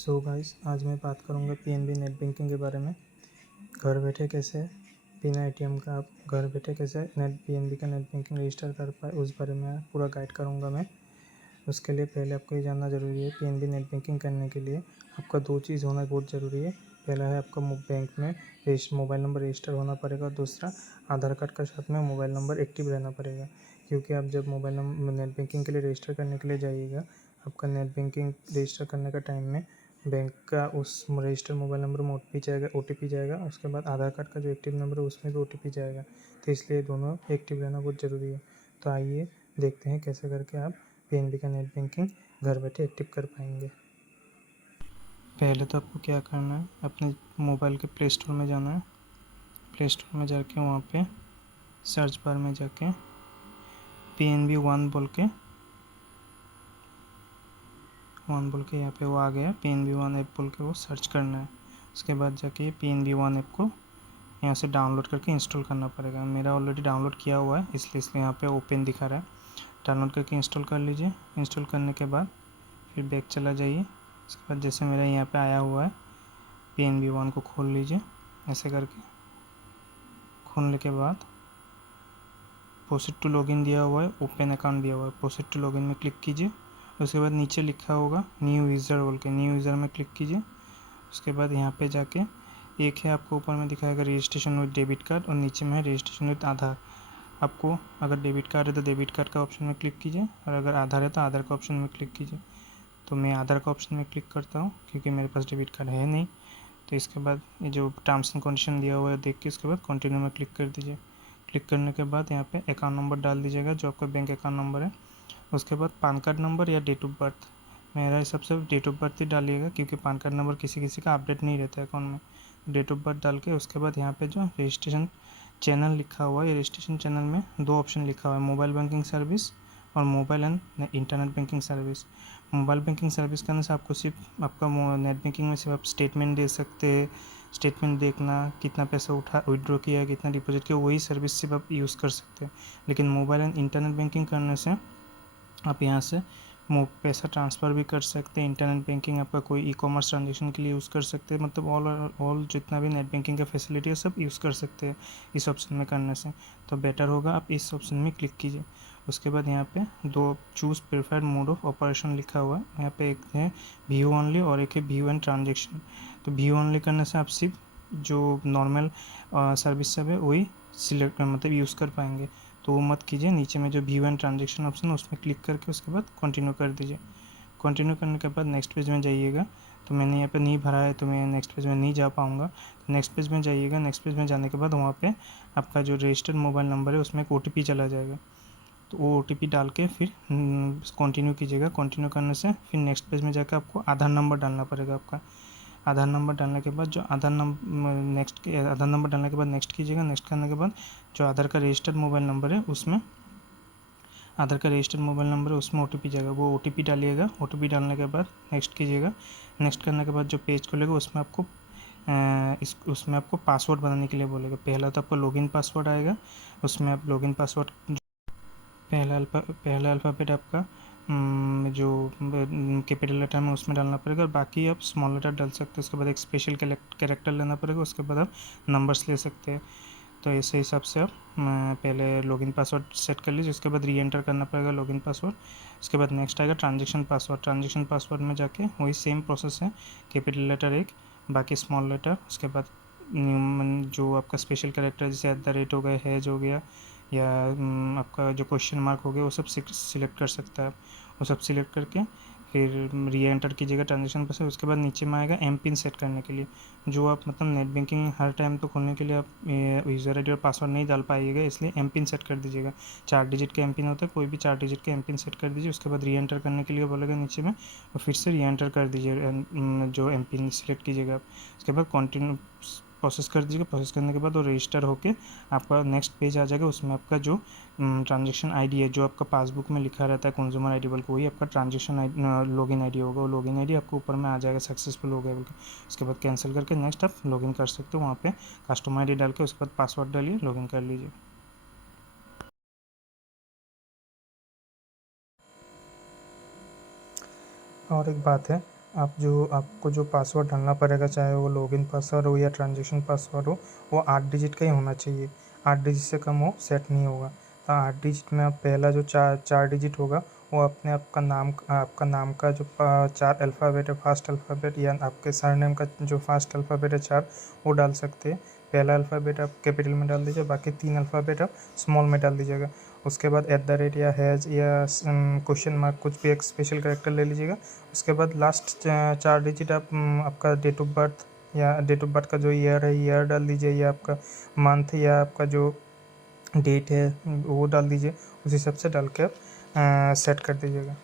So guys, आज मैं बात करूंगा पीएनबी नेट बैंकिंग के बारे में। घर बैठे कैसे बिना एटीएम का आप घर बैठे कैसे पीएनबी का नेट बैंकिंग रजिस्टर कर पाए, उस बारे में पूरा गाइड करूंगा मैं। उसके लिए पहले आपको ये जानना ज़रूरी है, पीएनबी नेट बैंकिंग करने के लिए आपका 2 चीज़ होना बहुत ज़रूरी है। पहला है आपका बैंक में मोबाइल नंबर रजिस्टर होना पड़ेगा। दूसरा, आधार कार्ड का साथ में मोबाइल नंबर एक्टिव रहना पड़ेगा, क्योंकि आप जब मोबाइल नंबर नेट बैंकिंग के लिए रजिस्टर करने के लिए जाइएगा, आपका नेट बैंकिंग रजिस्टर करने का टाइम में बैंक का उस रजिस्टर मोबाइल नंबर में ओटीपी जाएगा। उसके बाद आधार कार्ड का जो एक्टिव नंबर है उसमें भी ओटीपी जाएगा, तो इसलिए दोनों एक्टिव रहना बहुत ज़रूरी है। तो आइए देखते हैं कैसे करके आप पीएनबी का नेट बैंकिंग घर बैठे एक्टिव कर पाएंगे। पहले तो आपको क्या करना है, अपने मोबाइल के प्ले स्टोर में जाना है। प्ले स्टोर में जाके वहाँ पे सर्च बार में जाके पीएनबी वन बोल के यहाँ पे वो आ गया, पीएनबी वन ऐप बोल के वो सर्च करना है। उसके बाद जाके पीएनबी वन ऐप को यहाँ से डाउनलोड करके इंस्टॉल करना पड़ेगा। मेरा ऑलरेडी डाउनलोड किया हुआ है, इसलिए यहाँ पे ओपन दिखा रहा है। डाउनलोड करके इंस्टॉल कर लीजिए। इंस्टॉल करने के बाद फिर बैक चला जाइए। उसके बाद जैसे मेरा यहाँ पे आया हुआ है, पीएनबी वन को खोल लीजिए। ऐसे करके खोलने के बाद प्रोसीड टू लॉगिन दिया हुआ है, ओपन अकाउंट दिया हुआ है। प्रोसीड टू लॉगिन में क्लिक कीजिए। उसके बाद नीचे लिखा होगा न्यू यूज़र बोल के, न्यू यूज़र में क्लिक कीजिए। उसके बाद यहाँ पे जाके एक है आपको ऊपर में दिखाएगा रजिस्ट्रेशन विद डेबिट कार्ड, और नीचे में है रजिस्ट्रेशन विद आधार। आपको अगर डेबिट कार्ड है तो डेबिट कार्ड का ऑप्शन में क्लिक कीजिए, और अगर आधार है तो आधार का ऑप्शन में क्लिक कीजिए। तो मैं आधार का ऑप्शन में क्लिक करता हूँ, क्योंकि मेरे पास डेबिट कार्ड है नहीं। तो इसके बाद ये जो टर्म्स एंड कंडीशन दिया हुआ है देख के उसके बाद कंटिन्यू में क्लिक कर दीजिए। क्लिक करने के बाद यहाँ पे अकाउंट नंबर डाल दीजिएगा, जो आपका बैंक अकाउंट नंबर है। उसके बाद पान कार्ड नंबर या डेट ऑफ बर्थ, मेरा हिसाब से डेट ऑफ बर्थ ही डालिएगा, क्योंकि पान कार्ड नंबर किसी किसी का अपडेट नहीं रहता है अकाउंट में। डेट ऑफ बर्थ डाल के उसके बाद यहाँ पे जो रजिस्ट्रेशन चैनल लिखा हुआ है, रजिस्ट्रेशन चैनल में 2 ऑप्शन लिखा हुआ है, मोबाइल बैंकिंग सर्विस और mobile and internet banking service. Mobile banking service करने से आपको सिर्फ आपका नेट बैंकिंग में सिर्फ आप स्टेटमेंट दे सकते हैं। स्टेटमेंट देखना, कितना पैसा विड्रॉ किया, कितना डिपॉजिट किया, वही सर्विस सिर्फ आप यूज़ कर सकते हैं। लेकिन मोबाइल एंड इंटरनेट बैंकिंग करने से आप यहाँ से पैसा ट्रांसफ़र भी कर सकते हैं। इंटरनेट बैंकिंग आपका कोई ई कॉमर्स ट्रांजेक्शन के लिए यूज़ कर सकते हैं। मतलब ऑल जितना भी नेट बैंकिंग का फैसिलिटी है सब यूज़ कर सकते हैं इस ऑप्शन में करने से। तो बेटर होगा आप इस ऑप्शन में क्लिक कीजिए। उसके बाद यहाँ पे 2 choose preferred mode of operation लिखा हुआ है। यहाँ पे एक है व्यू ओनली और एक है व्यू एंड ट्रांजेक्शन। तो व्यू ओनली करने से आप सिर्फ जो नॉर्मल सर्विस सब है वही सिलेक्ट मतलब यूज़ कर पाएंगे, तो वो मत कीजिए। नीचे में जो व्यू एंड ट्रांजेक्शन ऑप्शन है उसमें क्लिक करके उसके बाद कंटिन्यू कर दीजिए। कंटिन्यू करने के बाद नेक्स्ट पेज में जाइएगा। तो मैंने यहाँ पे नहीं भरा है तो मैं नेक्स्ट पेज में नहीं जा पाऊँगा। तो नेक्स्ट पेज में जाइएगा। नेक्स्ट पेज में जाने के बाद वहाँ पे आपका जो रजिस्टर्ड मोबाइल नंबर है उसमें एक OTP चला जाएगा, तो वो OTP डाल के फिर कंटिन्यू कीजिएगा। कंटिन्यू करने से फिर नेक्स्ट पेज में जाकर आपको आधार नंबर डालना पड़ेगा आपका। आधार नंबर डालने के बाद जो आधार नंबर डालने के बाद नेक्स्ट कीजिएगा। नेक्स्ट करने के बाद जो आधार का रजिस्टर्ड मोबाइल नंबर है उसमें आधार का रजिस्टर्ड मोबाइल नंबर है उसमें OTP जाएगा, वो OTP डालिएगा। OTP डालने के बाद नेक्स्ट कीजिएगा। नेक्स्ट करने के बाद जो पेज खुलेगा उसमें आपको पासवर्ड बनाने के लिए बोलेगा। पहला तो आपको लॉगिन पासवर्ड आएगा, उसमें आप लॉगिन पासवर्ड पहला अल्फ़ाबेट आपका जो कैपिटल लेटर में उसमें डालना पड़ेगा, और बाकी आप स्मॉल लेटर डाल सकते हैं। उसके बाद एक स्पेशल कैरेक्टर लेना पड़ेगा, उसके बाद आप नंबर्स ले सकते हैं। तो ऐसे हिसाब से आप पहले लॉगिन पासवर्ड सेट कर लीजिए। उसके बाद री एंटर करना पड़ेगा लॉगिन पासवर्ड। उसके बाद नेक्स्ट आएगा ट्रांजेक्शन पासवर्ड। ट्रांजेक्शन पासवर्ड में जाके वही सेम प्रोसेस है, कैपिटल लेटर एक, बाकी स्मॉल लेटर। उसके बाद जो आपका स्पेशल कैरेक्टर जैसे @ हो गया, हैज हो गया, या आपका जो क्वेश्चन मार्क हो गया, वो सब सिलेक्ट कर सकता है आप। वो सब सिलेक्ट करके फिर री एंटर कीजिएगा ट्रांजेक्शन पासवर्ड। उसके बाद नीचे में आएगा MPIN सेट करने के लिए, जो आप मतलब नेट बैंकिंग हर टाइम तो खोलने के लिए आप यूज़र ID और पासवर्ड नहीं डाल पाइएगा, इसलिए MPIN सेट कर दीजिएगा। 4 डिजिट का MPIN होता है, कोई भी 4 डिजिट का MPIN सेट कर दीजिए। उसके बाद री एंटर करने के लिए बोलेगा नीचे में, और फिर से री एंटर कर दीजिए जो MPIN सेलेक्ट कीजिएगा आप। उसके बाद कंटिन्यू प्रोसेस कर दीजिएगा। प्रोसेस करने के बाद वो रजिस्टर होकर आपका नेक्स्ट पेज आ जाएगा। उसमें आपका जो ट्रांजेक्शन ID है, जो आपका पासबुक में लिखा रहता है कंज्यूमर ID बोल के, वही आपका ट्रांजेक्शन लॉगिन ID होगा। वो लॉगिन ID आपको ऊपर में आ जाएगा सक्सेसफुल हो गया बोल के। उसके बाद कैंसिल करके नेक्स्ट आप लॉगिन कर सकते हो। वहाँ पे कस्टमर ID डाल के उसके बाद पासवर्ड डालिए, लॉगिन कर लीजिए। और एक बात है, आपको जो पासवर्ड डालना पड़ेगा, चाहे वो लॉगिन पासवर्ड हो या ट्रांजेक्शन पासवर्ड हो, वो 8 डिजिट का ही होना चाहिए। 8 डिजिट से कम वो सेट नहीं होगा। तो 8 डिजिट में आप पहला जो चार डिजिट होगा वो अपने आपका नाम का जो 4 अल्फ़ाबेट है, फास्ट अल्फ़ाबेट, या आपके सरनेम का जो फास्ट अल्फ़ाबेट है 4, वो डाल सकते हैं। पहला अल्फ़ाबेट आप कैपिटल में डाल दीजिए, बाकी 3 अल्फ़ाबेट आप स्मॉल में डाल दीजिएगा। उसके बाद @ या हैज़ या क्वेश्चन मार्क, कुछ भी एक स्पेशल कैरेक्टर ले लीजिएगा। उसके बाद लास्ट 4 डिजिट आपका डेट ऑफ बर्थ का जो ईयर है, ईयर डाल दीजिए, या आपका मंथ या आपका जो डेट है वो डाल दीजिए। उस हिसाब से डाल के आप सेट कर दीजिएगा।